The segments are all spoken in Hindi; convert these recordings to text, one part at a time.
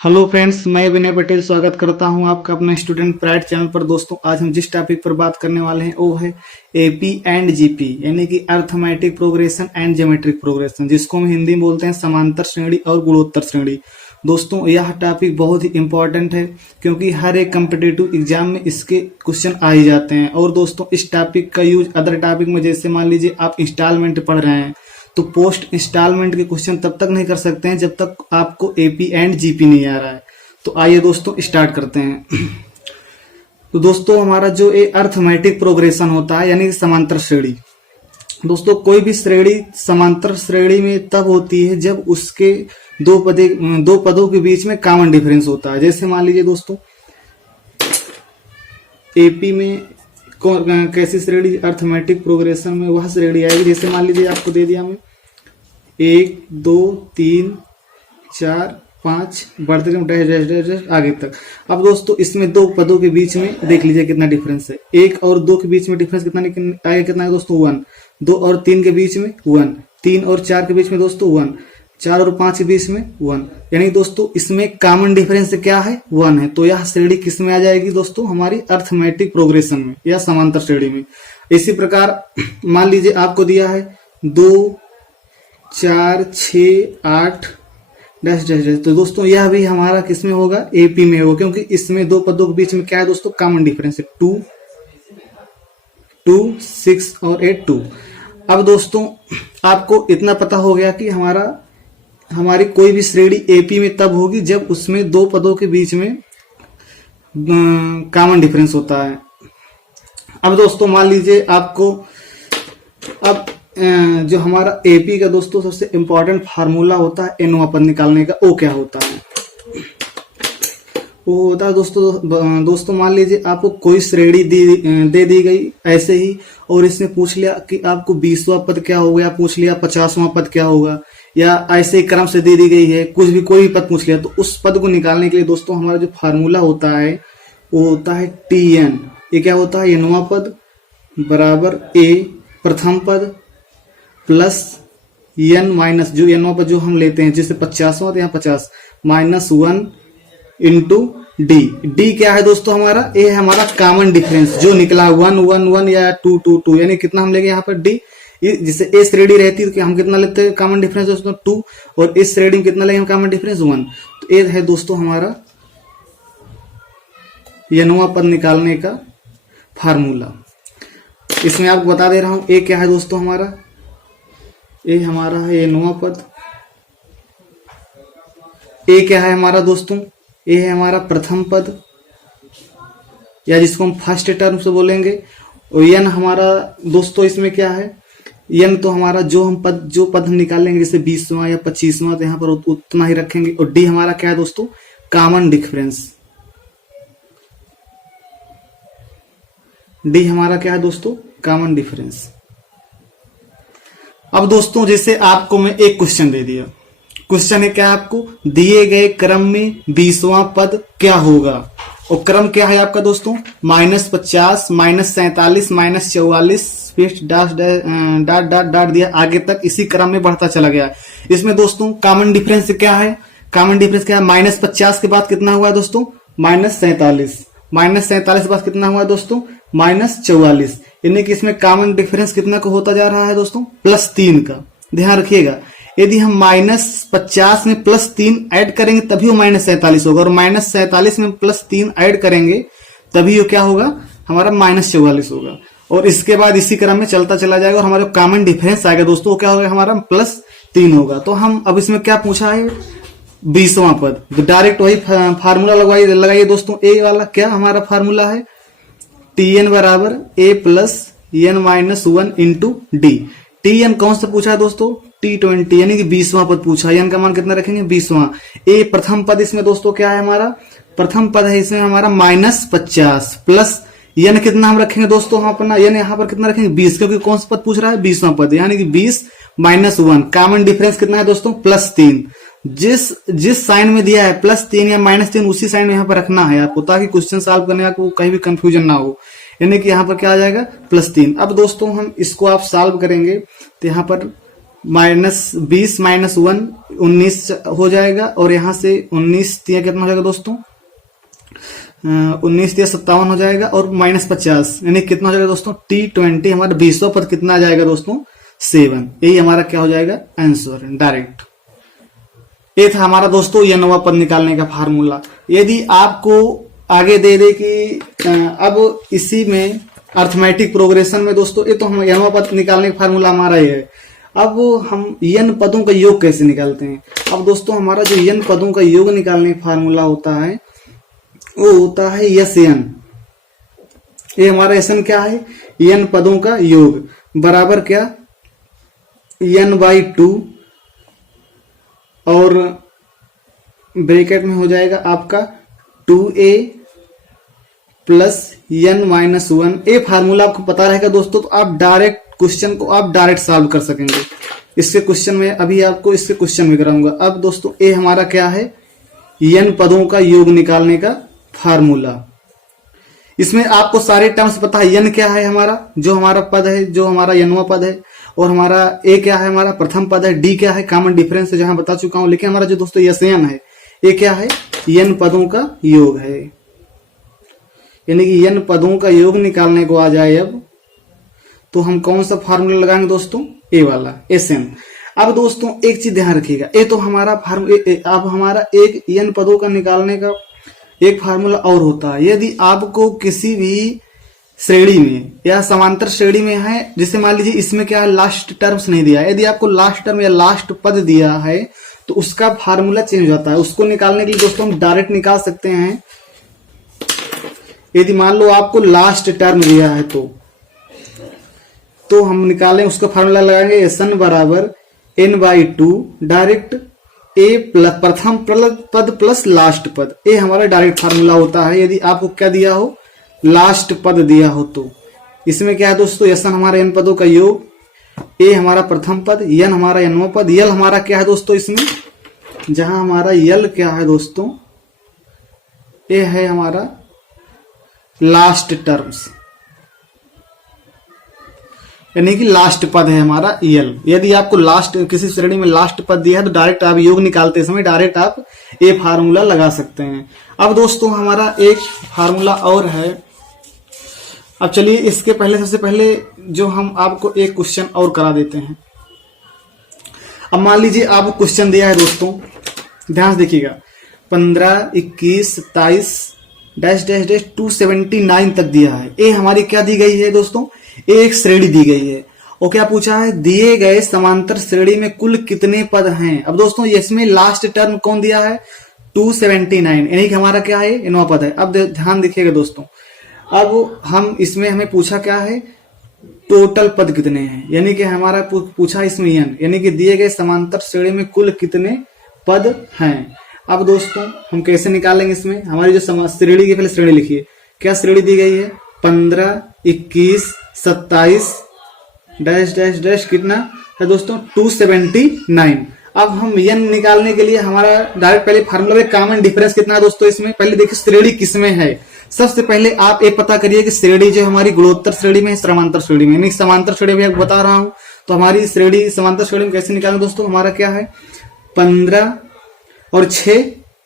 हेलो फ्रेंड्स, मैं विनय पटेल स्वागत करता हूं आपका अपने स्टूडेंट प्राइड चैनल पर। दोस्तों, आज हम जिस टॉपिक पर बात करने वाले हैं वो है एपी एंड जीपी, यानी कि arithmetic progression and geometric progression, जिसको हम हिंदी में बोलते हैं समांतर श्रेणी और गुणोत्तर श्रेणी। दोस्तों, यह टॉपिक बहुत ही इंपॉर्टेंट है क्योंकि हर एक कम्पिटिटिव एग्जाम में इसके क्वेश्चन आ ही जाते हैं। और दोस्तों, इस टॉपिक का यूज अदर टॉपिक में, जैसे मान लीजिए आप इंस्टॉलमेंट पढ़ रहे हैं तो पोस्ट इंस्टॉलमेंट के क्वेश्चन तब तक नहीं कर सकते हैं जब तक आपको एपी एंड जीपी नहीं आ रहा है। तो आइए दोस्तों स्टार्ट करते हैं। तो दोस्तों, हमारा जो ये अर्थमेटिक प्रोग्रेशन होता है, यानी कि समांतर श्रेणी। दोस्तों, कोई भी श्रेणी समांतर श्रेणी में तब होती है जब उसके दो पदों के बीच में कॉमन डिफरेंस होता है। जैसे मान लीजिए दोस्तों, एपी में कैसी श्रेणी, अर्थमेटिक प्रोग्रेशन में वह श्रेणी आएगी। जैसे मान लीजिए आपको दे दिया मैं 1 2 3 4 5 बढ़ते क्रम डैश डैश डैश डैश आगे तक। अब दोस्तों, इसमें दो पदों के बीच में देख लीजिए कितना डिफरेंस है। 1 और 2 के बीच में डिफरेंस कितना आएगा, कितना है दोस्तों 1। 2 और 3 के बीच में 1। 3 और 4 के बीच में दोस्तों 1। 4 और 5 के बीच में 1। यानी दोस्तों, इसमें कॉमन डिफरेंस क्या है, 1 है। तो यह श्रेणी किस में आ जाएगी दोस्तों, हमारी अर्थमेटिक प्रोग्रेशन में या समांतर श्रेणी में। इसी प्रकार मान लीजिए आपको दिया है 2 4 6 8 डैश डैश डैश, तो दोस्तों यह भी हमारा किस में होगा, एपी में होगा, क्योंकि इसमें दो पदों के बीच में क्या है दोस्तों, कॉमन डिफरेंस है 2 2 6 और 8 2। अब दोस्तों, आपको इतना पता हो गया कि हमारी कोई भी श्रेणी एपी में तब होगी जब उसमें दो पदों के बीच में कॉमन डिफरेंस होता है। अब दोस्तों, मान लीजिए आपको अब जो हमारा एपी का दोस्तों सबसे इंपॉर्टेंट फार्मूला होता है एनवा पद निकालने का, वो क्या होता है, वो होता है दोस्तों मान लीजिए आपको कोई श्रेणी दे दी गई ऐसे ही, और इसने पूछ लिया कि आपको 20वां पद क्या होगा, या पूछ लिया 50वां पद क्या होगा, या ऐसे ही क्रम से दे दी गई है, कुछ भी कोई भी पद पूछ लिया, तो उस पद को निकालने के लिए दोस्तों हमारा जो फार्मूला होता है वो होता है टीएन। ये क्या होता है, एनवा पद बराबर ए प्रथम पद प्लस एन माइनस जो एनवा पद जो हम लेते हैं, जैसे 50वां तो यहाँ 50 माइनस 1 इंटू डी। डी क्या है दोस्तों, हमारा ए है हमारा कॉमन डिफरेंस जो निकला 1 1 1 या 2 2 2, यानी कितना हम लेंगे यहाँ पर डी। जिसे ए श्रेणी रहती है तो हम कितना लेते हैं कॉमन डिफरेंस दोस्तों 2, और इस श्रेणी में कितना लेंगे कॉमन डिफरेंस 1। तो ए है दोस्तों हमारा एनवा पद निकालने का फार्मूला। इसमें आपको बता दे रहा हूं, ए क्या है दोस्तों हमारा, ए हमारा है एनवा पद। ए क्या है हमारा दोस्तों, ए है हमारा प्रथम पद, या जिसको हम फर्स्ट टर्म से बोलेंगे। और एन हमारा दोस्तों इसमें क्या है, एन तो हमारा जो पद हम निकालेंगे, जैसे 20वां या 25वां, तो यहाँ पर उतना ही रखेंगे। और डी हमारा क्या है दोस्तों, कॉमन डिफरेंस। डी हमारा क्या है दोस्तों, कॉमन डिफरेंस। अब दोस्तों, जैसे आपको मैं एक क्वेश्चन दे दिया, क्वेश्चन है क्या, आपको दिए गए क्रम में 20वां पद क्या होगा, और क्रम क्या है आपका दोस्तों, -50 -47 -44 फिर डाट डाट डाट दिया आगे तक, इसी क्रम में बढ़ता चला गया। इसमें दोस्तों कॉमन डिफरेंस क्या है, कॉमन डिफरेंस क्या है, -50 के बाद कितना हुआ दोस्तों, -47 -47 के बाद कितना हुआ दोस्तों, -44, यानी कि इसमें कॉमन डिफरेंस कितना को होता जा रहा है दोस्तों, +3 का। ध्यान रखिएगा, यदि हम -50 में +3 ऐड करेंगे तभी वो -47 होगा, और -47 में +3 ऐड करेंगे तभी वो क्या होगा, हमारा -44 होगा। और इसके बाद इसी क्रम में चलता चला जाएगा, और हमारा कॉमन डिफरेंस आएगा दोस्तों, वो क्या होगा, हमारा +3 होगा। तो हम अब इसमें क्या पूछा है, 20वां पद, तो डायरेक्ट वही फार्मूला लगाइए दोस्तों। ए वाला क्या हमारा फार्मूला है, टीएन बराबर A plus N minus 1 into D. T N कौन सा पूछा है दोस्तों, T20, यानी कि 20वां पद पूछा है। एन का मान कितना रखेंगे, 20वां। ए प्रथम पद, इसमें दोस्तों क्या है हमारा, प्रथम पद है इसमें हमारा -50 प्लस एन कितना हम रखेंगे दोस्तों, हम अपना एन यहाँ पर कितना रखेंगे 20, क्योंकि कौन सा पद पूछ रहा है, 20वां पद, यानी कि 20 माइनस 1, कॉमन डिफरेंस कितना है दोस्तों, +3। जिस साइन में दिया है +3 या -3, उसी साइन में यहाँ पर रखना है आपको, ताकि क्वेश्चन सॉल्व करने में आपको कहीं भी कंफ्यूजन ना हो। यानी कि यहाँ पर क्या आ जाएगा, +3। अब दोस्तों हम इसको आप सॉल्व करेंगे तो यहाँ पर -20 -1 19 हो जाएगा, और यहाँ से 19 तिया कितना हो जाएगा दोस्तों, 19 तिया 57 हो जाएगा, और -50 यानी कितना हो जाएगा दोस्तों, T20 हमारा 20वां पद कितना आ जाएगा दोस्तों, 7। यही हमारा क्या हो जाएगा, आंसर डायरेक्ट। ये था हमारा दोस्तों n वां पद निकालने का फार्मूला। यदि आपको आगे दे दे कि अब इसी में अर्थमेटिक प्रोग्रेशन में दोस्तों, ये तो हम n वां पद निकालने का फार्मूला हमारा ये है। अब हम n पदों का योग कैसे निकालते हैं। अब दोस्तों हमारा जो n पदों का योग निकालने का फार्मूला होता है वो होता है SN। ये हमारा SN क्या है, n पदों का योग बराबर क्या, n/2 और ब्रैकेट में हो जाएगा आपका 2a प्लस n-1। ये फार्मूला आपको पता रहेगा दोस्तों, तो आप डायरेक्ट क्वेश्चन को आप डायरेक्ट सॉल्व कर सकेंगे। इसके क्वेश्चन में अभी आपको इसके क्वेश्चन में कराऊंगा। अब दोस्तों ये हमारा क्या है, n पदों का योग निकालने का फार्मूला। इसमें आपको सारे टर्म्स पता है। n क्या है हमारा, जो हमारा पद है, जो हमारा n वां पद है, और हमारा a क्या है, हमारा प्रथम पद है, d क्या है, कॉमन डिफरेंस है जहां बता चुका हूं। लेकिन हमारा जो दोस्तों SN है, ये क्या है, n पदों का योग है। यानी कि n पदों का योग निकालने को आ जाए अब, तो हम कौन सा फार्मूला लगाएंगे दोस्तों, ए वाला SN। अब दोस्तों एक चीज ध्यान रखिएगा, ये तो हमारा अब हमारा एक n पदों का निकालने का एक फार्मूला और होता है। यदि आपको किसी भी श्रेणी में या समांतर श्रेणी में है, जैसे मान लीजिए इसमें क्या है, लास्ट टर्म्स नहीं दिया है, यदि आपको लास्ट टर्म या लास्ट पद दिया है तो उसका फार्मूला चेंज हो जाता है। उसको निकालने के लिए दोस्तों हम डायरेक्ट निकाल सकते हैं। यदि मान लो आपको लास्ट टर्म दिया है तो हम निकालें, उसका फार्मूला लगाएंगे SN बराबर n/2 डायरेक्ट a प्लस प्रथम पद प्लस लास्ट पद। ये हमारा डायरेक्ट फार्मूला होता है। यदि आपको क्या दिया हो, लास्ट पद दिया हो, तो इसमें क्या है दोस्तों, SN हमारा n पदों का योग, a हमारा प्रथम पद, n हमारा n वां पद, l हमारा क्या है दोस्तों, इसमें जहां हमारा l क्या है दोस्तों, ये है हमारा लास्ट टर्म्स, यानी कि लास्ट पद है हमारा l। यदि आपको लास्ट किसी श्रेणी में लास्ट पद दिया है तो डायरेक्ट आप योग निकालते समय डायरेक्ट आप ये फार्मूला लगा सकते हैं। अब दोस्तों हमारा एक फार्मूला और है। अब चलिए इसके पहले, सबसे पहले जो हम आपको एक क्वेश्चन और करा देते हैं। अब मान लीजिए आपको क्वेश्चन दिया है दोस्तों, ध्यान से देखिएगा, 15, 21, 27 डैश डैश डैश 279 तक दिया है। ये हमारी क्या दी गई है दोस्तों, एक श्रेणी दी गई है। और क्या पूछा है, दिए गए समांतर श्रेणी में कुल कितने पद हैं। अब दोस्तों इसमें लास्ट टर्म कौन दिया है, 279, यानी कि हमारा क्या है, n वां पद है। अब ध्यान देखिएगा दोस्तों, अब हम इसमें हमें पूछा क्या है, टोटल पद कितने हैं, यानी कि हमारा पूछा इसमें n, यानी कि दिए गए समांतर श्रेणी में कुल कितने पद हैं। अब दोस्तों हम कैसे निकालेंगे, इसमें हमारी जो श्रेणी की पहले श्रेणी लिखिए, क्या श्रेणी दी गई है, 15, 21, 27 डैश डैश डैश कितना है दोस्तों, 279। अब हम n निकालने के लिए हमारा डायरेक्ट पहले फार्मूला में कॉमन डिफरेंस कितना है दोस्तों, इसमें पहले देखिए श्रेणी किसमें है। सबसे पहले आप ये पता करिए कि श्रेणी जो हमारी गुणोत्तर श्रेणी में है, समांतर श्रेणी में, यानी समांतर श्रेणी में आपको बता रहा हूं। तो हमारी श्रेणी समांतर श्रेणी में कैसे निकालें दोस्तों, हमारा क्या है, 15 और 6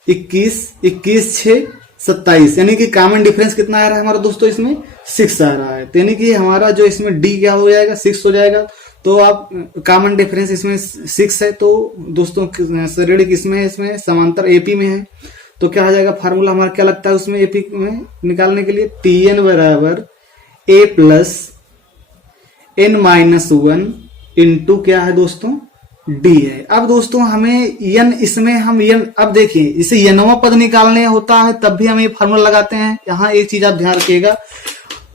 21, 21 6 27, यानी कि कॉमन डिफरेंस कितना आ रहा है हमारा दोस्तों, इसमें 6 आ रहा है। यानी कि हमारा जो इसमें d क्या हो जाएगा, 6 हो जाएगा। तो आप कॉमन डिफरेंस इसमें 6 है, तो दोस्तों श्रेणी किसमें है, इसमें समांतर AP में है। तो क्या हो जाएगा फार्मूला हमारा, क्या लगता है उसमें AP में निकालने के लिए, Tn बराबर a प्लस n-1 इंटू क्या है दोस्तों, d है। अब दोस्तों हमें n, इसमें हम n, अब देखिए इसे n वां पद निकालने होता है तब भी हम ये फार्मूला लगाते हैं। यहाँ एक चीज आप ध्यान रखिएगा,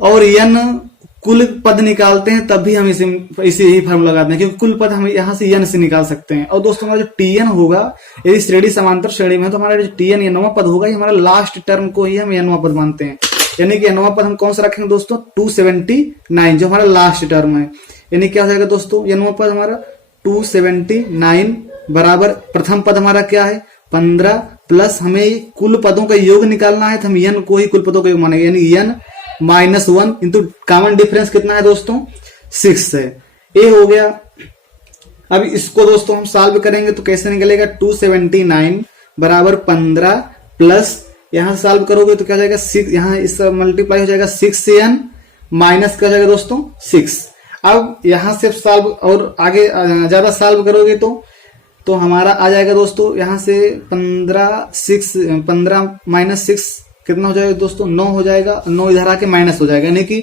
और n कुल पद निकालते हैं तब भी हम इसे ही फार्मूला लगाते हैं, क्योंकि कुल पद हम यहाँ से n से निकाल सकते हैं। और दोस्तों हमारा जो Tn होगा, यदि श्रेणी समांतर श्रेणी में है तो हमारा जो Tn n वां पद होगा, ये हमारा लास्ट टर्म को ही हम n वां पद मानते हैं। यानी कि n वां पद हम कौन सा रखेंगे दोस्तों, 279, जो हमारा लास्ट टर्म है। यानी क्या हो जाएगा दोस्तों, n वां पद हमारा 279 बराबर प्रथम पद हमारा क्या है, 15 प्लस हमें कुल पदों का योग निकालना है, तो हम n को ही कुल पदों का योग मानेंगे, यानी n-1 इंटू कॉमन डिफरेंस कितना है दोस्तों, 6 है। ये हो गया अब इसको दोस्तों हम सॉल्व करेंगे तो कैसे निकलेगा, 279 बराबर 15 प्लस यहां सॉल्व करोगे तो क्या हो जाएगा 6, यहां इस मल्टीप्लाई हो जाएगा 6n माइनस क्या हो जाएगा दोस्तों 6। अब यहां से सॉल्व और आगे ज्यादा सॉल्व करोगे तो हमारा आ जाएगा दोस्तों यहां से 15 माइनस 6 कितना हो जाएगा दोस्तों 9 हो जाएगा, 9 इधर आके माइनस हो जाएगा, यानी कि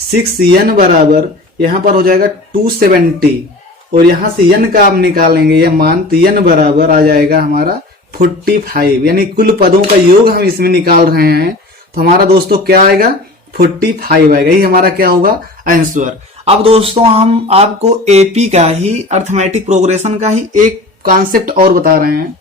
6n बराबर यहां पर हो जाएगा 270 और यहां से n का आप निकालेंगे यह मान, तो n बराबर आ जाएगा हमारा 45, यानी कुल पदों का योग हम इसमें निकाल रहे हैं तो हमारा दोस्तों क्या आएगा 45 आएगा। यही हमारा क्या होगा आंसर। अब दोस्तों हम आपको एपी का ही अर्थमेटिक प्रोग्रेशन का ही एक कॉन्सेप्ट और बता रहे हैं।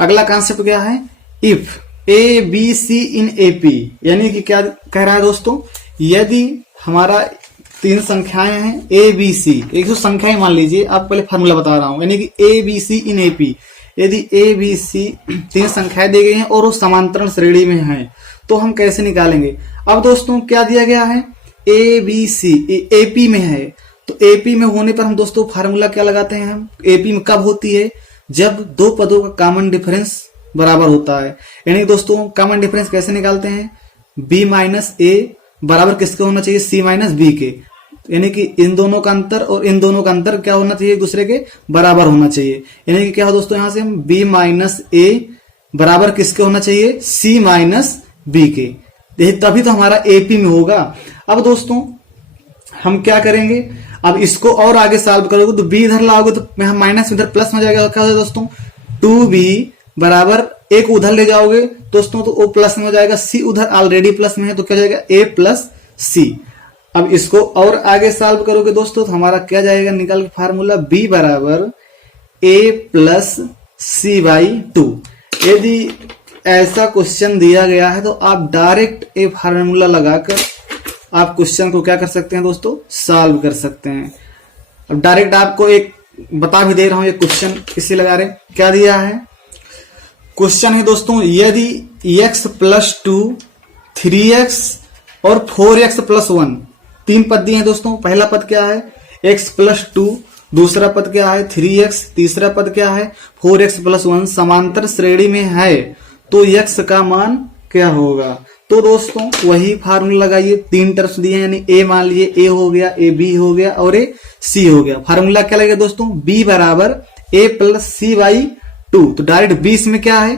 अगला कॉन्सेप्ट क्या है, if A B C in AP, यानी कि क्या कह रहा है दोस्तों, यदि हमारा 3 संख्याएं हैं ए बी सी, एक संख्याएं मान लीजिए, आप पहले फार्मूला बता रहा हूं, यानी कि ए बी सी इन एपी, यदि ए बी सी 3 संख्याएं दी गई हैं और वो समांतरण श्रेणी में हैं तो हम कैसे निकालेंगे। अब दोस्तों क्या दिया गया है, ए बी सी एपी में है, तो एपी में होने पर हम दोस्तों फार्मूला क्या लगाते हैं, हम एपी में कब होती है, जब दो पदों का कॉमन डिफरेंस बराबर होता है। यानी दोस्तों कॉमन डिफरेंस कैसे निकालते हैं, बी माइनस ए बराबर किसके होना चाहिए, सी माइनस बी के, यानी कि इन दोनों का अंतर और इन दोनों का अंतर क्या होना चाहिए, एक दूसरे के बराबर होना चाहिए। यानी कि क्या हो दोस्तों, यहां से हम बी माइनस ए बराबर किसके होना चाहिए, सी माइनस बी के, तभी तो हमारा एपी में होगा। अब दोस्तों हम क्या करेंगे, अब इसको और आगे सॉल्व करोगे तो बी इधर लाओगे तो हम माइनस इधर प्लस में जाएगा, क्या होगा दोस्तों 2b बराबर एक उधर ले जाओगे दोस्तों तो ओ प्लस में हो जाएगा, सी उधर ऑलरेडी प्लस में है तो क्या जाएगा ए प्लस सी। अब इसको और आगे सॉल्व करोगे दोस्तों तो हमारा क्या जाएगा निकल के फार्मूला, b बराबर a प्लस सी बाई 2। यदि ऐसा क्वेश्चन दिया गया है तो आप डायरेक्ट ए फार्मूला लगाकर आप क्वेश्चन को क्या कर सकते हैं दोस्तों, सॉल्व कर सकते हैं। अब डायरेक्ट आपको एक बता भी दे रहा हूं, ये क्वेश्चन इसे लगा रहे, क्या दिया है क्वेश्चन है दोस्तों, यदि x प्लस 2 3x और 4x प्लस 1 3 पद दिए हैं दोस्तों। पहला पद क्या है x प्लस 2, दूसरा पद क्या है 3x, तीसरा पद क्या है 4x प्लस 1 समांतर श्रेणी में है तो x का मान क्या होगा। तो दोस्तों वही फार्मूला लगाइए, 3 टर्म्स दिए हैं, यानी a मान लीजिए a हो गया, a b हो गया और a c हो गया। फार्मूला क्या लगेगा दोस्तों, b बराबर a प्लस सी बाई 2। तो डायरेक्ट b इसमें क्या है,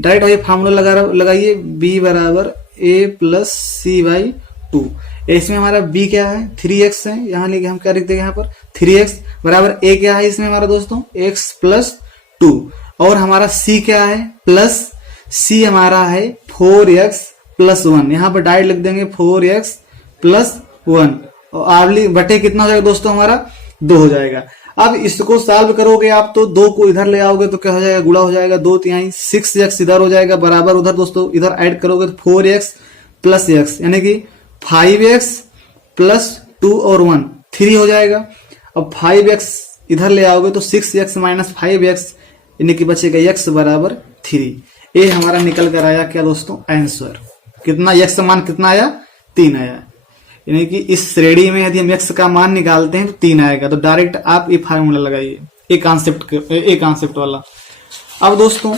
डायरेक्ट वही फार्मूला लगाइए, b बराबर a प्लस सी बाई 2। इसमें हमारा b क्या है 3x है, यहाँ लेके हम क्या लिख देंगे यहाँ पर 3x बराबर a क्या है इसमें हमारा दोस्तों x प्लस 2 और हमारा c क्या है प्लस c हमारा है 4x प्लस 1, यहाँ पर डायरेक्ट लिख देंगे 4x प्लस 1 और आवली बटे कितना हो जाएगा दोस्तों हमारा 2 हो जाएगा। अब इसको सॉल्व करोगे आप तो 2 को इधर ले आओगे तो क्या हो जाएगा, गुणा हो जाएगा 2 तिहाई, 6x इधर हो जाएगा बराबर उधर दोस्तों इधर ऐड करोगे तो 4x प्लस x यानी कि 5x प्लस 2 और 1 3 हो जाएगा। अब 5x इधर ले आओगे तो 6x माइनस 5x यानी कि बचेगा x बराबर 3। ये हमारा निकल कर आया क्या दोस्तों आंसर, कितना x मान कितना आया 3 आया, यानी कि इस श्रेणी में यदि हम x का मान निकालते हैं तो 3 आएगा। तो डायरेक्ट आप ये फार्मूला लगाइए एक कॉन्सेप्ट वाला। अब दोस्तों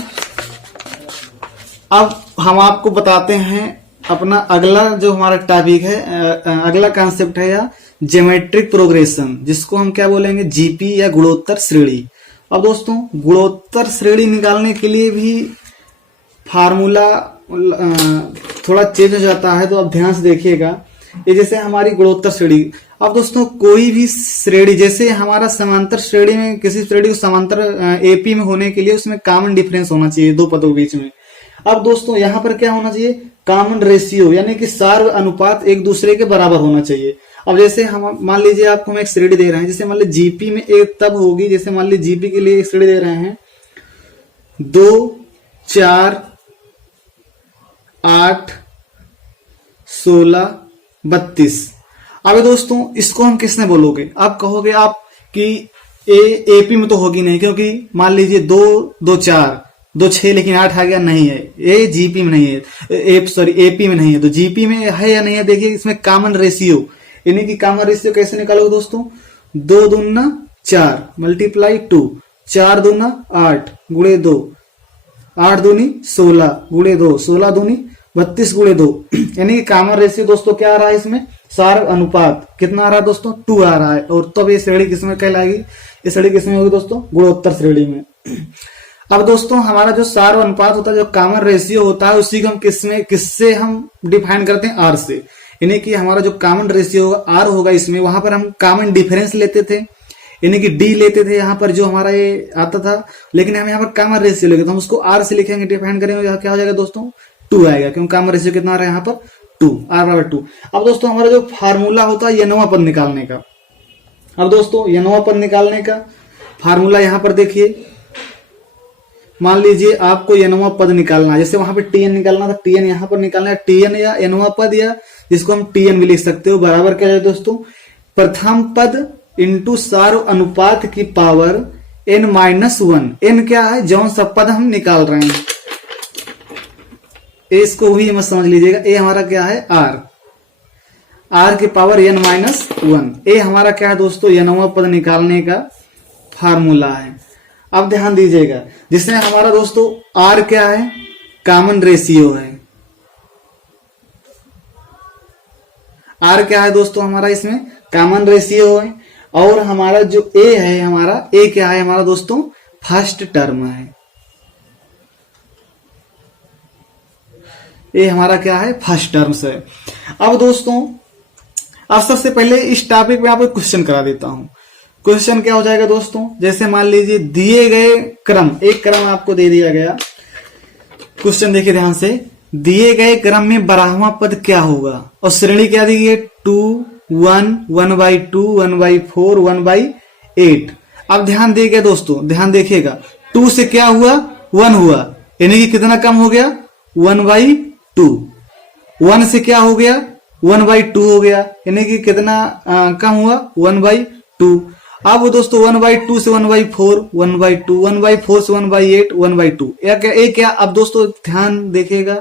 अब हम आपको बताते हैं अपना अगला जो हमारा टॉपिक है, अगला कॉन्सेप्ट है या ज्योमेट्रिक प्रोग्रेशन, जिसको हम क्या बोलेंगे जीपी या गुणोत्तर श्रेणी। अब दोस्तों गुणोत्तर श्रेणी निकालने के लिए भी फार्मूला थोड़ा चेंज हो जाता है, तो आप ध्यान से देखिएगा। ये जैसे हमारी गुणोत्तर श्रेणी, अब दोस्तों कोई भी श्रेणी जैसे हमारा समांतर श्रेणी में किसी श्रेणी को समांतर एपी में होने के लिए उसमें कॉमन डिफरेंस होना चाहिए दो पदों के बीच में। अब दोस्तों यहाँ पर क्या होना चाहिए, कॉमन रेशियो यानी कि सार्व अनुपात एक दूसरे के बराबर होना चाहिए। अब जैसे हम मान लीजिए आपको हम एक श्रेणी दे रहे हैं, जैसे मान लीजिए जीपी में एक तब होगी, जैसे मान लीजिए जीपी के लिए एक श्रेणी दे रहे हैं 2 4 8 16 32। अब दोस्तों इसको हम किसने बोलोगे, आप कहोगे आप कि एपी में तो होगी नहीं, क्योंकि मान लीजिए 2 2 4 2 6 लेकिन 8 आ गया, नहीं है, ये जीपी में नहीं है, एपी में नहीं है। तो जीपी में है या नहीं है, देखिए इसमें कॉमन रेशियो यानी कि कॉमन रेशियो कैसे निकालोगे दोस्तों, 2 दूना 4 मल्टीप्लाई 2, 4 दूना 8 गुणे 2, 8 दूनी 16 गुणे 2, 16 दूनी 32 गुणे 2, यानी कि कॉमन रेशियो दोस्तों क्या आ रहा है इसमें, सार अनुपात कितना आ रहा है दोस्तों, 2 आ रहा है। और तब ये श्रेणी किसमें कहलाएगी, ये श्रेणी किसमें होगी दोस्तों, गुणोत्तर श्रेणी में। अब दोस्तों हमारा जो सार अनुपात होता है, जो कॉमन रेशियो होता है, उसी को हम किससे हम डिफाइन करते हैं, आर से। यानी कि हमारा जो कॉमन रेशियो होगा आर होगा इसमें, वहां पर हम कॉमन डिफरेंस लेते थे, यानी कि डी लेते थे यहाँ पर जो हमारा ये आता था, लेकिन हम यहाँ पर कॉमन रेशियो लेंगे तो हम उसको आर से लिखेंगे, डिफाइन करेंगे, क्या हो जाएगा दोस्तों 2 आएगा, क्योंकि कॉमन रेशियो कितना आ रहा है यहाँ पर 2, आर बराबर 2। अब दोस्तों हमारा जो फार्मूला होता है यनवा पद निकालने का, अब दोस्तों यनवा पद निकालने का फार्मूला यहाँ पर देखिए, मान लीजिए आपको यनवा पद निकालना है, जैसे वहां पे टीएन निकालना था, टीएन यहाँ पर निकालना है, टीएन या यनवा पद, या जिसको हम टीएन भी लिख सकते हो, बराबर क्या है दोस्तों, प्रथम पद इंटू सार अनुपात की पावर n-1। n क्या है, जौन सा पद हम निकाल रहे हैं, इसको भी मत समझ लीजिएगा, ए हमारा क्या है आर की पावर n-1। ए हमारा क्या है दोस्तों, यनवा पद निकालने का फार्मूला है। अब ध्यान दीजिएगा, जिसमें हमारा दोस्तों आर क्या है, कॉमन रेशियो है, आर क्या है दोस्तों हमारा इसमें कॉमन रेशियो है, और हमारा जो ए है, हमारा ए क्या है हमारा दोस्तों, फर्स्ट टर्म है, ए हमारा क्या है, फर्स्ट टर्म्स है। अब दोस्तों अब सबसे पहले इस टॉपिक में आपको क्वेश्चन करा देता हूं। क्वेश्चन क्या हो जाएगा दोस्तों, जैसे मान लीजिए दिए गए क्रम, एक क्रम आपको दे दिया गया, क्वेश्चन देखिए ध्यान से, दिए गए क्रम में 12वां पद क्या होगा, और श्रेणी क्या दी गई है, 2, 1, 1/2, 1/4, 1/8। अब ध्यान देखिए दोस्तों, ध्यान देखिएगा, 2 से क्या हुआ, 1 हुआ, यानी कि कितना कम हो गया, 1/2। 1 से क्या हो गया, 1/2 हो गया, यानी कि कितना कम हुआ, 1/2। अब दोस्तों 1/2 से 1/4, 1/2, 1/4 से 1/8, 1/2, एक क्या, अब दोस्तों ध्यान देखिएगा,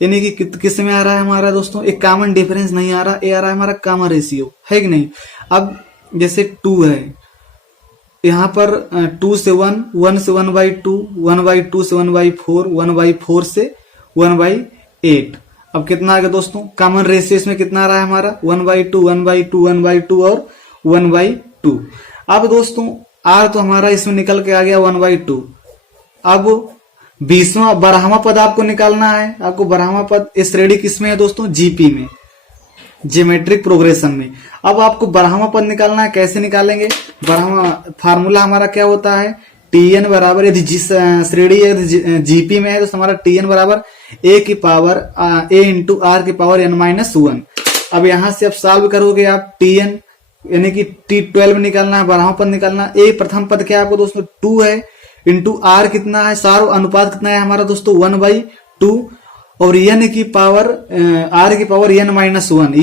यानी कि किस में आ रहा है हमारा दोस्तों, एक कॉमन डिफरेंस नहीं आ रहा, ये आ रहा है हमारा कॉमन रेशियो, है कि नहीं। अब जैसे 2 है, यहाँ पर 2 से 1, 1 से 1/2, 1/2 से 1/4, 1/4 से 1/8। अब कितना आ गया दोस्तों, कॉमन रेशियो इसमें कितना आ रहा है हमारा, 1/2, 1/2, 1/2 और 1/2। अब दोस्तों आर तो हमारा इसमें निकल के आ गया 1/2। अब 12वां पद आपको निकालना है, आपको 12वां पद, इस श्रेणी किसमें है दोस्तों, जीपी में, ज्योमेट्रिक प्रोग्रेशन में। अब आपको 12वां पद निकालना है, कैसे निकालेंगे, 12वां फार्मूला हमारा क्या होता है, टीएन बराबर, यदि जिस श्रेणी जीपी में है तो हमारा टीएन बराबर ए की पावर ए इंटू आर की पावर n-1। अब यहां से अब सॉल्व करोगे आप, टीएन यानी कि T12 निकालना है, 12वां पद निकालना है। ए प्रथम पद क्या है आपको दोस्तों, 2 है, इंटू आर कितना है, सार अनुपात कितना है हमारा दोस्तों, 1/2, और n की पावर आर की पावर n-1,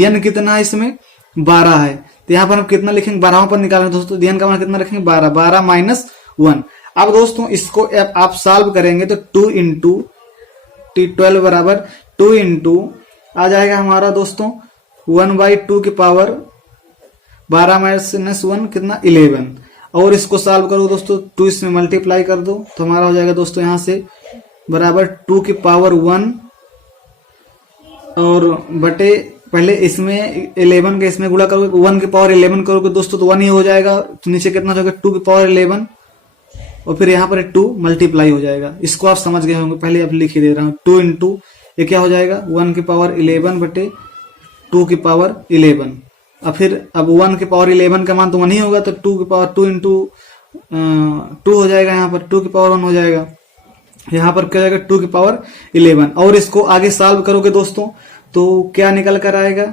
n कितना है इसमें 12 है, तो यहाँ पर हम कितना लिखेंगे, 12वां पद निकालेंगे दोस्तों, n का मान कितना रखेंगे, 12, 12-1। अब दोस्तों इसको आप सॉल्व करेंगे तो 2 इंटू T12 बराबर 2 इंटू आ जाएगा हमारा दोस्तों 1/2 की पावर 12-1 कितना 11, और इसको सॉल्व करो दोस्तों, 2 इसमें मल्टीप्लाई कर दो तो हमारा हो जाएगा दोस्तों यहाँ से बराबर 2 की पावर 1, और बटे पहले इसमें 11 का इसमें गुणा करोगे, 1 की पावर 11 करोगे दोस्तों तो 1 ही हो जाएगा, तो नीचे कितना हो जाएगा 2 की पावर 11, और फिर यहाँ पर 2 मल्टीप्लाई हो जाएगा। इसको आप समझ गए होंगे, पहले आप लिख ही दे रहा हूँ, 2 इंटू ये क्या हो जाएगा 1 की पावर 11 बटे 2 की पावर 11, और फिर अब 1 की पावर 11 का मान तो 1 ही होगा, तो 2 की पावर 2 इंटू 2 हो जाएगा, यहाँ पर 2 की पावर 1 हो जाएगा, यहाँ पर क्या जाएगा 2 की पावर 11, और इसको आगे सॉल्व करोगे दोस्तों तो क्या निकल कर आएगा,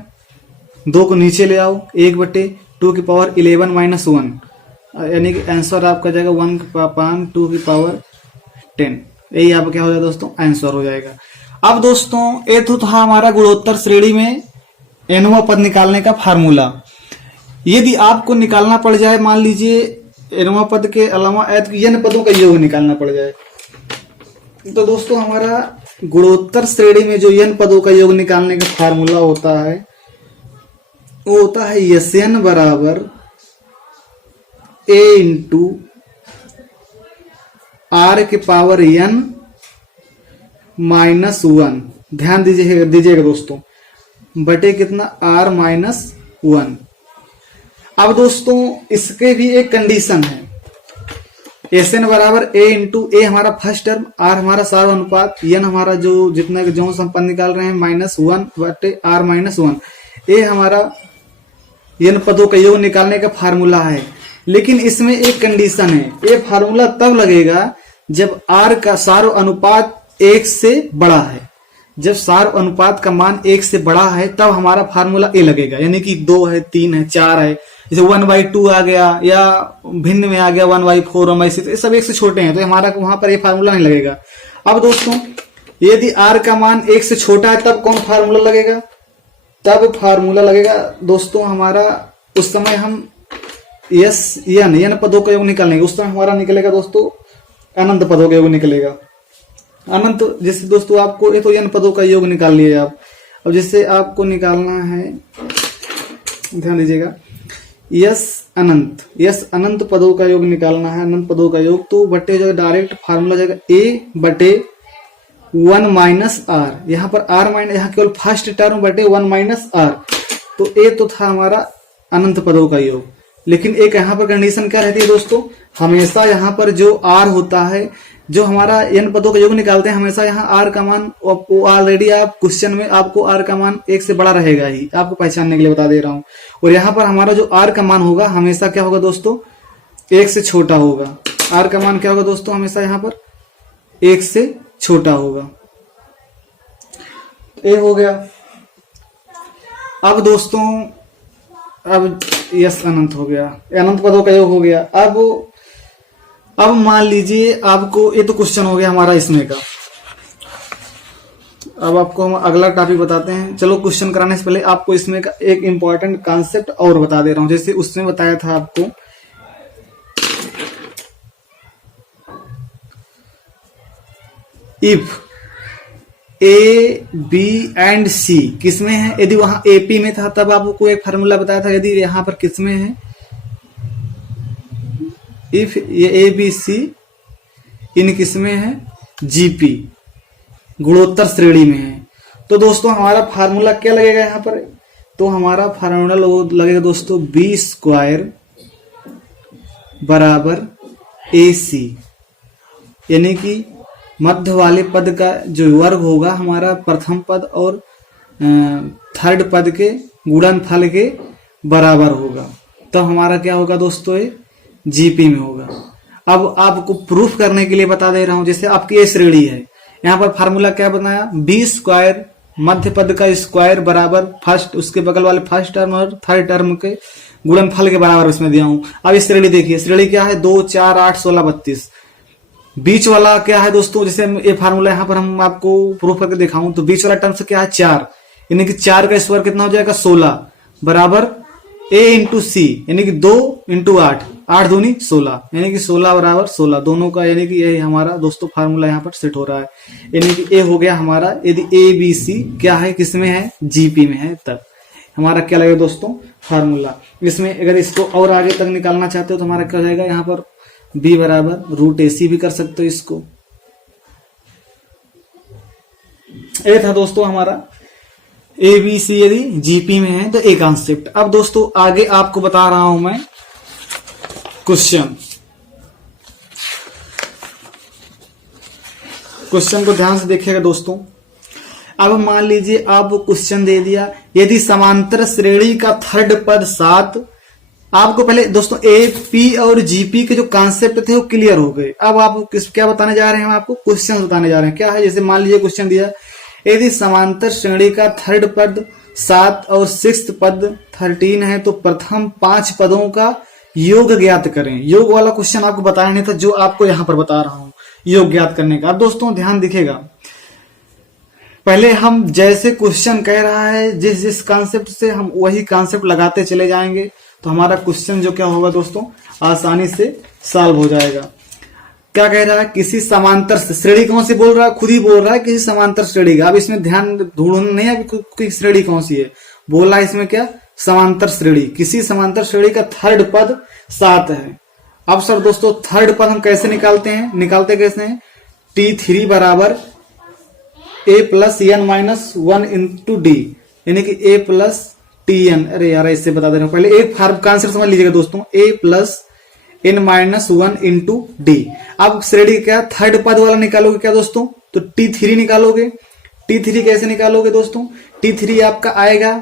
2 को नीचे ले आओ, 1/2 की पावर 11-1, यानी कि आंसर आपका जाएगा 1/2 की पावर 10। यही आपका क्या हो जाएगा दोस्तों, आंसर हो जाएगा। अब दोस्तों ये तो था हमारा गुणोत्तर श्रेणी में nवां पद निकालने का फार्मूला। यदि आपको निकालना पड़ जाए, मान लीजिए nवां पद के अलावा n पदों का योग निकालना पड़ जाए, तो दोस्तों हमारा गुणोत्तर श्रेणी में जो n पदों का योग निकालने का फार्मूला होता है वो होता है Sn बराबर a इंटू आर के पावर n -1, ध्यान दीजिएगा दोस्तों, बटे कितना r -1। अब दोस्तों इसके भी एक कंडीशन है, Sn बराबर a इंटू ए हमारा फर्स्ट टर्म, r हमारा सार अनुपात, n हमारा जो जितना जो हम पद निकाल रहे हैं -1 बटे r -1, ए हमारा n पदों का योग निकालने का फार्मूला है। लेकिन इसमें एक कंडीशन है, ये फार्मूला तब लगेगा जब r का सार अनुपात 1 से बड़ा है। जब सार अनुपात का मान 1 से बड़ा है तब हमारा फार्मूला ए लगेगा, यानी कि 2 है, 3 है, 4 है, जैसे 1/2 आ गया या भिन्न में आ गया 1/4, 1/6, ये सब 1 से छोटे हैं तो हमारा वहां पर ये फार्मूला नहीं लगेगा। अब दोस्तों यदि r का मान 1 से छोटा है तब कौन फार्मूला लगेगा? तब फार्मूला लगेगा दोस्तों हमारा, उस समय हम n पदों का योग निकालेंगे, उस समय हमारा निकलेगा दोस्तों अनंत पदों का योग निकलेगा। अनंत जैसे दोस्तों आपको ये तो n पदों का योग निकाल लिए आप। अब जैसे आपको निकालना है, ध्यान दीजिएगा, यस अनंत पदों का योग निकालना है, अनंत पदों का योग, तो बटे जो डायरेक्ट फार्मूला जाएगा a बटे 1 -r, यहाँ पर r माइनस, यहाँ केवल फर्स्ट टर्म बटे 1 -r, तो a तो था हमारा अनंत पदों का योग। लेकिन एक यहाँ पर कंडीशन क्या रहती है दोस्तों, हमेशा यहाँ पर जो r होता है, जो हमारा n पदों का योग निकालते हैं, हमेशा यहाँ r का मान ऑलरेडी आप क्वेश्चन में आपको r का मान 1 से बड़ा रहेगा ही, आपको पहचानने के लिए बता दे रहा हूं। और यहाँ पर हमारा जो r का मान होगा हमेशा क्या होगा दोस्तों, 1 से छोटा होगा। r का मान क्या होगा दोस्तों, हमेशा यहाँ पर 1 से छोटा होगा। ये हो गया। अब दोस्तों अब यस अनंत हो गया, अनंत पदों का योग हो गया। अब मान लीजिए आपको, ये तो क्वेश्चन हो गया हमारा इसमें का। अब आपको हम अगला टॉपिक बताते हैं। चलो क्वेश्चन कराने से पहले आपको इसमें का एक इंपॉर्टेंट कॉन्सेप्ट और बता दे रहा हूं, जैसे उसने बताया था आपको इफ ए बी एंड सी किसमें है, यदि वहां एपी में था तब आपको एक फार्मूला बताया था, यदि यहां पर किसमें है, इफ ये ए बी सी इन किसमें है, जीपी गुणोत्तर श्रेणी में है, तो दोस्तों हमारा फार्मूला क्या लगेगा यहां पर, तो हमारा फार्मूला लगेगा दोस्तों बी स्क्वायर बराबर ए सी, यानी कि मध्य वाले पद का जो वर्ग होगा हमारा प्रथम पद और थर्ड पद के गुणनफल के बराबर होगा, तो हमारा क्या होगा दोस्तों, ये जीपी में होगा। अब आपको प्रूफ करने के लिए बता दे रहा हूं, जैसे आपकी ये श्रेणी है, यहाँ पर फार्मूला क्या बनाया, बी स्क्वायर मध्य पद का स्क्वायर बराबर फर्स्ट, उसके बगल वाले फर्स्ट टर्म और थर्ड टर्म के गुणनफल के बराबर उसमें दिया हूं। अब इस श्रेणी देखिए, श्रेणी क्या है, 2 4 8 16 32, बीच वाला क्या है दोस्तों, जैसे ये फार्मूला यहाँ पर हम आपको प्रूफ करके दिखाऊं, तो बीच वाला टर्म से क्या है 4, यानी कि 4 का स्क्वायर कितना हो जाएगा 16 बराबर a इंटू सी, यानी कि 2 इंटू 8, 8 दूनी 16, यानी कि 16 बराबर 16, दोनों का यानी कि यही हमारा दोस्तों फार्मूला यहाँ पर सेट हो रहा है, यानी कि a हो गया हमारा, यदि a b c क्या है, किसमें है, जीपी में है, तब हमारा क्या लगेगा दोस्तों फार्मूला। इसमें अगर इसको और आगे तक निकालना चाहते हो तो हमारा क्या हो जाएगा, यहाँ पर b बराबर रूट AC भी कर सकते हो इसको। ये था दोस्तों हमारा ABC यदि जीपी में है तो एक कॉन्सेप्ट। अब दोस्तों आगे आपको बता रहा हूं मैं क्वेश्चन को ध्यान से देखिएगा दोस्तों। अब मान लीजिए आपको क्वेश्चन दे दिया, यदि समांतर श्रेणी का थर्ड पद 7, आपको पहले दोस्तों एपी और जीपी के जो कॉन्सेप्ट थे वो क्लियर हो गए। अब आप क्या बताने जा रहे हैं, हम आपको क्वेश्चन बताने जा रहे हैं। क्या है, जैसे मान लीजिए क्वेश्चन दिया, यदि समांतर श्रेणी का थर्ड पद 7 और सिक्स्थ पद 13 है तो प्रथम 5 पदों का योग ज्ञात करें। योग वाला क्वेश्चन आपको बताया नहीं था, जो आपको यहां पर बता रहा हूं योग ज्ञात करने का। अब दोस्तों ध्यान दिखेगा, पहले हम जैसे क्वेश्चन कह रहा है जिस कॉन्सेप्ट से हम वही कॉन्सेप्ट लगाते चले जाएंगे तो हमारा क्वेश्चन जो क्या होगा दोस्तों आसानी से सॉल्व हो जाएगा। क्या कह रहा है, किसी समांतर श्रेणी कौन सी बोल रहा है, खुद ही बोल रहा है किसी समांतर श्रेणी का। अब इसमें ध्यान ढूंढना नहीं है कि श्रेणी कौन सी है, बोल रहा है इसमें क्या समांतर श्रेणी, किसी समांतर श्रेणी का थर्ड पद 7 है अब सर दोस्तों थर्ड पद हम कैसे निकालते हैं, निकालते कैसे हैं, T3 बराबर a plus N minus one into d, यानी कि a प्लस टी एन। अरे यार इससे बता दे रहा हूं, पहले एक फार्म का आंसर समझ लीजिएगा दोस्तों, a plus N minus one into d. अब श्रेणी क्या थर्ड पद वाला निकालोगे क्या दोस्तों, तो T3 निकालोगे। T3 कैसे निकालोगे दोस्तों, T3 आपका आएगा,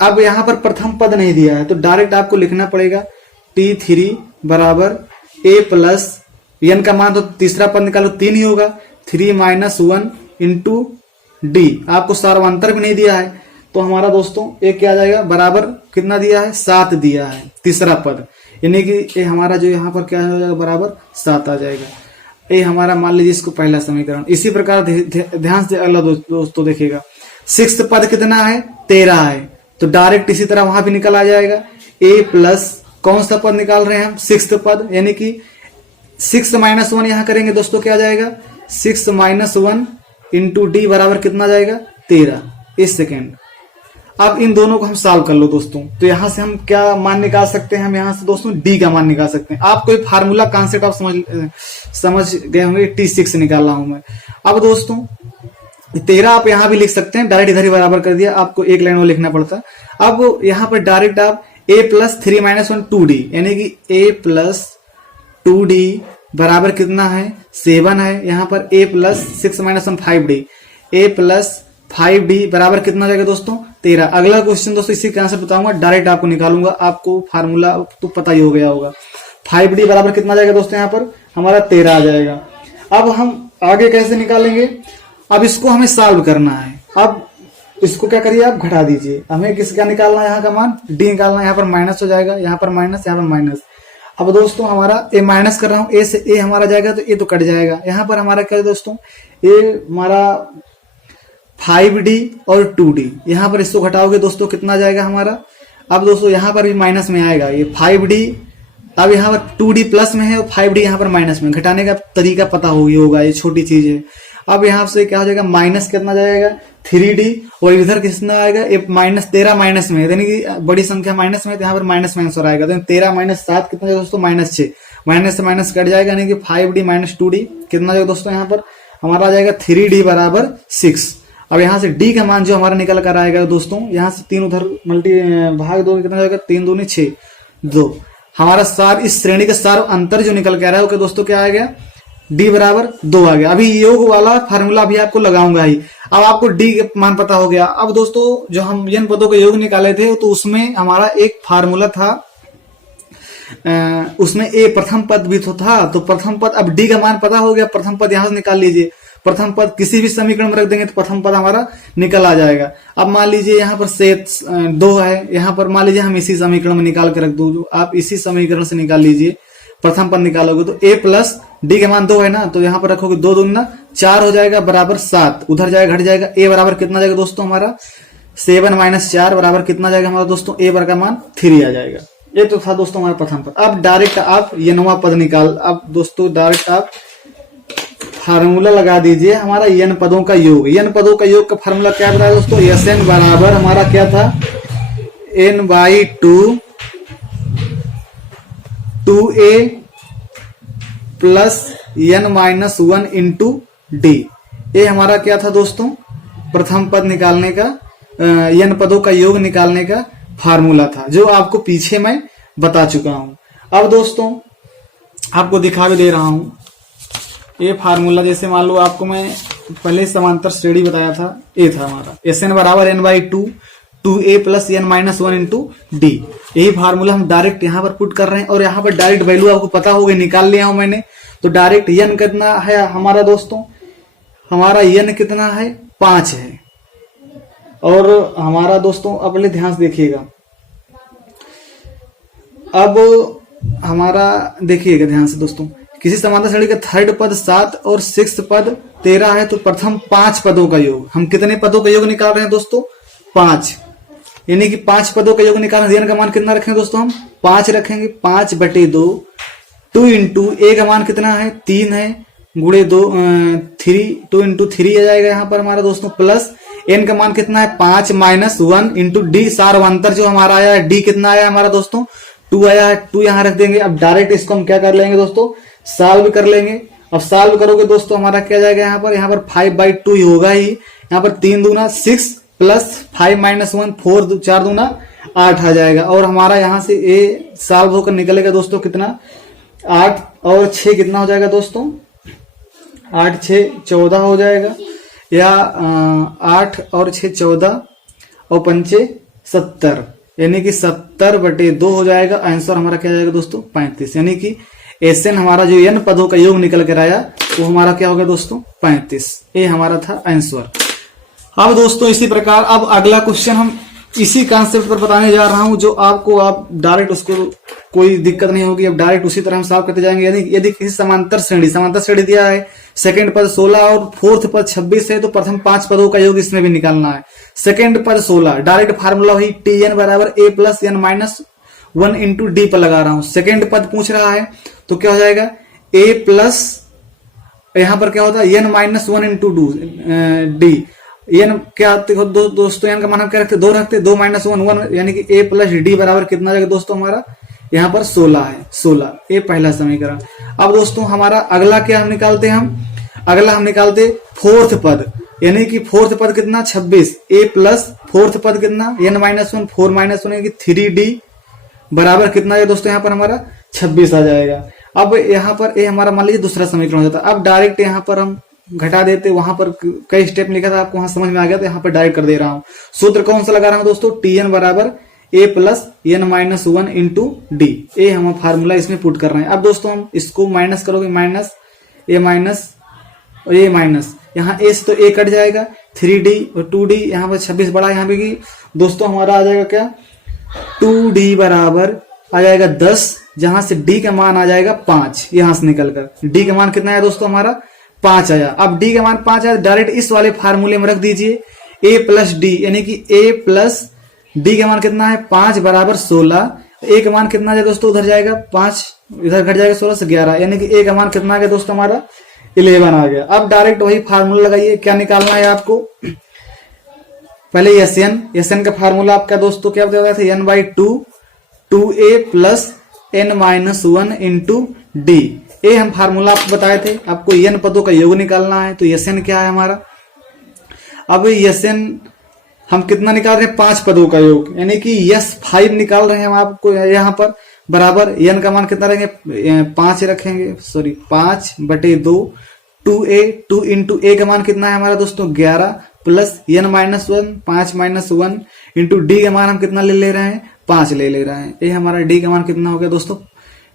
अब यहां पर प्रथम पद नहीं दिया है तो डायरेक्ट आपको लिखना पड़ेगा T3 बराबर a प्लस एन का मान तो तीसरा पद निकालो 3 ही होगा, 3 माइनस वन इंटू डी। आपको सार्वंतर भी नहीं दिया है तो हमारा दोस्तों एक क्या आ जाएगा, बराबर कितना दिया है, 7 दिया है तीसरा पद, यानी कि ये हमारा जो यहाँ पर क्या हो जाएगा, बराबर 7 आ जाएगा। ये हमारा मान लीजिए इसको पहला समीकरण। इसी प्रकार ध्यान से अगला दोस्तों देखिएगा, 6th पद कितना है, 13 है, तो डायरेक्ट इसी तरह वहां भी निकल आ जाएगा a प्लस कौन सा पद निकाल रहे हैं हम, 6th पद, यानी कि 6 माइनस वन यहां करेंगे दोस्तों क्या आ जाएगा, 6 माइनस वन इंटू डी बराबर कितना जाएगा, 13 इस सेकेंड। अब इन दोनों को हम सॉल्व कर लो दोस्तों, तो यहां से हम क्या मान निकाल सकते हैं, हम यहां से दोस्तों डी का मान निकाल सकते हैं। आप कोई फार्मूला कॉन्सेप्ट आप समझ गए होंगे, T6 निकाल रहा हूं मैं। अब दोस्तों 13 आप यहां भी लिख सकते हैं, डायरेक्ट इधर ही बराबर कर दिया, आपको एक लाइन में लिखना पड़ता। अब यहां पर डायरेक्ट आप a plus 3 minus one 2d, यानी कि a प्लस 2d बराबर कितना है, 7 है। यहाँ पर a plus 6 minus one 5d, a plus 5d बराबर कितना जाएगा दोस्तों, 13। अगला क्वेश्चन दोस्तों इसी का आंसर बताऊंगा, डायरेक्ट आपको निकालूंगा, आपको फार्मूला तो पता ही हो गया होगा। 5d बराबर कितना जाएगा दोस्तों, यहाँ पर हमारा 13 आ जाएगा। अब हम आगे कैसे निकालेंगे, अब इसको हमें सॉल्व करना है। अब इसको क्या करिए, आप घटा दीजिए, हमें किसका निकालना है, यहाँ का मान डी निकालना है। यहाँ पर माइनस हो जाएगा, यहाँ पर माइनस, यहाँ पर माइनस। अब दोस्तों हमारा ए माइनस कर रहा हूं, ए से ए हमारा जाएगा तो ए तो कट जाएगा। यहाँ पर हमारा क्या है दोस्तों, ए हमारा 5d और 2d, यहाँ पर इसको घटाओगे दोस्तों कितना जाएगा हमारा। अब दोस्तों यहाँ पर भी माइनस में आएगा, ये 5d, अब यहाँ पर 2d प्लस में है और 5d यहाँ पर माइनस में। घटाने का तरीका पता होगा, ये छोटी चीज है। अब यहाँ से क्या हो जाएगा, माइनस कितना जाएगा, 3d, और इधर कितना आएगा, ये माइनस 13 माइनस में, यानी कि बड़ी संख्या माइनस में, तो यहाँ पर माइनस माइनस और आएगा, तो 13 माइनस 7 कितना जाएगा दोस्तों, -6। माइनस से माइनस कट जाएगा, यानी कि 5d माइनस 2d कितना जाएगा दोस्तों, यहाँ पर हमारा आ जाएगा 3d बराबर 6। अब यहाँ से d का मान जो हमारा निकल कर आएगा दोस्तों, यहाँ से 3 उधर भाग दो, कितना जाएगा, 3 दूनी 6, 2। हमारा सार इस श्रेणी का सार अंतर जो निकल के आ रहा है, दोस्तों क्या आ गया, d बराबर 2 आ गया। अभी योग वाला फार्मूला भी आपको लगाऊंगा ही। अब आपको d का मान पता हो गया। अब दोस्तों जो हम n पदों के योग निकाले थे, तो उसमें हमारा एक फार्मूला था, उसमें a प्रथम पद भी तो था, तो प्रथम पद, अब d का मान पता हो गया, प्रथम पद यहां से निकाल लीजिए। प्रथम पद किसी भी समीकरण में रख देंगे तो प्रथम पद हमारा निकल आ जाएगा। अब मान लीजिए यहाँ पर शेष 2 है, यहाँ पर मान लीजिए हम इसी समीकरण में निकाल के रख दो, आप इसी समीकरण से निकाल लीजिए। प्रथम पद निकालोगे तो a प्लस डी के मान 2 है ना, तो यहाँ पर रखोगे 2 दूना 4 हो जाएगा बराबर 7, उधर जाएगा घट जाएगा। a बराबर कितना जाएगा दोस्तों हमारा, 7 माइनस 4 बराबर कितना जाएगा हमारा दोस्तों, a वर्ग का मान 3 आ जाएगा। ये तो था दोस्तों हमारा प्रथम पद। अब डायरेक्ट आप ये नवा पद निकाल, अब दोस्तों डायरेक्ट आप फार्मूला लगा दीजिए, हमारा n पदों का योग। n पदों का योग का फार्मूला क्या बताया दोस्तों, Sn बराबर हमारा क्या था, n/2 2a plus n minus 1 into D. ये हमारा क्या था दोस्तों, प्रथम पद निकालने का, n पदों का योग निकालने का फार्मूला था, जो आपको पीछे मैं बता चुका हूं। अब दोस्तों आपको दिखा भी दे रहा हूं ये फार्मूला। जैसे मान लो आपको मैं पहले समांतर श्रेणी बताया था, ये था हमारा Sn बराबर n/2 2a plus n minus 1 into D. यही फार्मूला हम डायरेक्ट यहाँ पर पुट कर रहे हैं, और यहाँ पर डायरेक्ट वैल्यू आपको पता होगी, निकाल लिया हूं मैंने। तो डायरेक्ट n कितना है हमारा दोस्तों, हमारा n कितना है, 5 है। और हमारा दोस्तों अब पहले ध्यान से देखिएगा, अब हमारा देखिएगा ध्यान से दोस्तों, किसी समांतर श्रेणी का थर्ड पद 7 और 6th पद 13 है, तो प्रथम 5 पदों का योग, हम कितने पदों का योग निकाल रहे हैं दोस्तों, 5, यानी कि 5 पदों का योग निकालना। n का मान कितना रखेंगे दोस्तों, हम 5 रखेंगे, 5/2 2 इंटू a का मान कितना है, 3 है, गुणे 2 2 इंटू 3 आ जाएगा यहाँ पर हमारा दोस्तों, प्लस n का मान कितना है, 5 माइनस 1 इंटू डी। सार्वंतर जो हमारा आया है, d कितना आया हमारा दोस्तों, 2 आया है, 2 यहाँ रख देंगे। अब डायरेक्ट इसको हम क्या कर लेंगे दोस्तों, सॉल्व कर लेंगे। अब सॉल्व करोगे दोस्तों हमारा क्या जाएगा, यहाँ पर 5/2 ही होगा ही। यहाँ पर 3 दूना 6 प्लस 5 - 1 4 4 दूना 8 आ जाएगा। और हमारा यहाँ से ए सॉल्व होकर निकलेगा दोस्तों कितना, 8 और 6 कितना हो जाएगा दोस्तों, 8 6 14 हो जाएगा, या 8 और 6 14 और 5 70, यानी कि 70/2 हो जाएगा। आंसर हमारा क्या जाएगा दोस्तों 35, यानी कि एसएन हमारा जो n पदों का योग निकल कर आया वो हमारा क्या होगा दोस्तों 35। ये हमारा था आंसर। अब दोस्तों इसी प्रकार अब अगला क्वेश्चन हम इसी कॉन्सेप्ट पर बताने जा रहा हूं, जो आपको आप डायरेक्ट उसको कोई दिक्कत नहीं होगी। अब डायरेक्ट उसी तरह हम सॉल्व करते जाएंगे। यदि किसी समांतर श्रेणी दिया है, सेकंड पद 16 और फोर्थ पद 26 है, तो प्रथम 5 पदों का योग इसमें भी निकालना है। सेकंड पद 16, डायरेक्ट फार्मूला वही tn बराबर a plus n minus 1 into D पर लगा रहा हूं। सेकंड पद पूछ रहा है तो क्या हो जाएगा, a प्लस, यहां पर क्या होता है n minus 1 into D. n क्या दोस्तों, n का मान हम क्या रखते, 2 रखते, 2 - 1 1, यानी कि a प्लस डी बराबर कितना जाएगा दोस्तों हमारा, यहाँ पर 16 है, 16। ये पहला समीकरण। अब दोस्तों हमारा अगला क्या हम निकालते हैं, अगला हम निकालते फोर्थ पद, यानी कि फोर्थ पद कितना 26, a प्लस फोर्थ पद कितना n - 1 4 - 1, यानी कि 3d बराबर कितना है दोस्तों, यहाँ पर हमारा 26 आ जाएगा। अब यहाँ पर ए हमारा मान लीजिए दूसरा समीकरण हो जाता है। अब डायरेक्ट यहाँ पर हम घटा देते, वहां पर कई स्टेप लिखा था आपको, वहां समझ में आ गया तो यहाँ पर डायरेक्ट कर दे रहा हूं। सूत्र कौन सा लगा रहा हूं दोस्तों, tn बराबर a plus n minus 1 into D. ए हम फार्मूला इसमें पुट कर रहे हैं। अब दोस्तों हम इसको माइनस करोगे, माइनस a माइनस यहाँ a से तो a कट जाएगा, 3d और 2d, यहाँ पर 26 बड़ा, यहाँ पे की दोस्तों हमारा आ जाएगा क्या, 2d बराबर आ जाएगा 10, जहां से d का मान आ जाएगा 5, यहां से निकलकर d का मान कितना है दोस्तों हमारा 5 आया। अब d का मान 5 आया, डायरेक्ट इस वाले फार्मूले में रख दीजिए a प्लस डी, यानी कि a प्लस डी का मान कितना है 5 बराबर 16। a का मान कितना जाएगा दोस्तों, उधर जाएगा 5, इधर घट जाएगा 16 से 11, यानी कि a का मान कितना आ गया दोस्तों हमारा 11 आ गया। अब डायरेक्ट वही फार्मूला लगाइए, क्या निकालना है आपको, पहले एसएन का फार्मूला आपका दोस्तों क्या बताया था, n/2 2a plus n minus 1 into D. ये हम फार्मूला आपको बताए थे, आपको n पदों का योग निकालना है। तो एसएन क्या है हमारा, अब एसएन हम कितना निकाल रहे हैं 5 पदों का योग, यानी कि यस 5 निकाल रहे हैं हम आपको यहाँ पर, बराबर n का मान कितना रहेंगे 5 रखेंगे, सॉरी 5/2 2a 2 इंटू a का मान कितना है हमारा दोस्तों 11 plus n minus 1 5 - 1 into D का मान हम कितना ले रहे हैं 5 ले रहे हैं। ये हमारा डी का मान कितना हो गया दोस्तों,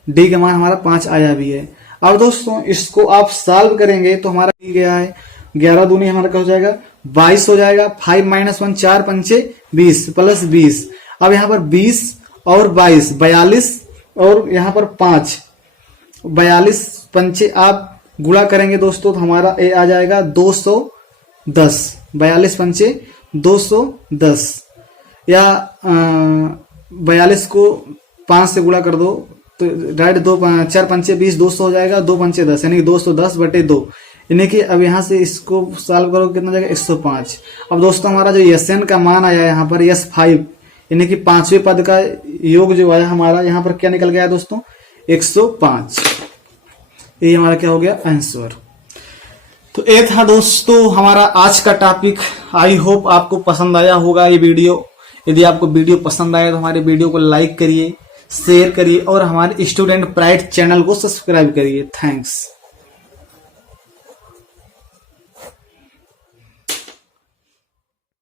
डी का मान हमारा 5 आया भी है। अब दोस्तों इसको आप सॉल्व करेंगे तो हमारा दी गया है 11 दूनी हमारा क्या हो जाएगा 22 हो जाएगा, 5 - 1 4 5 20 प्लस 20। अब यहाँ पर 20 और 22 42 और यहाँ पर 5 42 5 आप गुणा करेंगे दोस्तों तो हमारा ए आ जाएगा 210, 42 5 210, या 42 को 5 से गुणा कर दो तो डायरेक्ट 2 4 5 20 200 हो जाएगा, 2 5 10 यानी 210/2, यानी कि अब यहाँ से इसको सॉल्व करो कितना जाएगा 105। अब दोस्तों हमारा जो एसएन का मान आया यहाँ पर S5, यानी कि 5वें पद का योग जो आया हमारा यहाँ पर क्या निकल गया दोस्तों 105। ये हमारा क्या हो गया आंसर। तो ये था दोस्तों हमारा आज का टॉपिक। आई होप आपको पसंद आया होगा ये वीडियो। यदि आपको वीडियो पसंद आया तो हमारे वीडियो को लाइक करिए, शेयर करिए और हमारे स्टूडेंट प्राइड चैनल को सब्सक्राइब करिए। थैंक्स।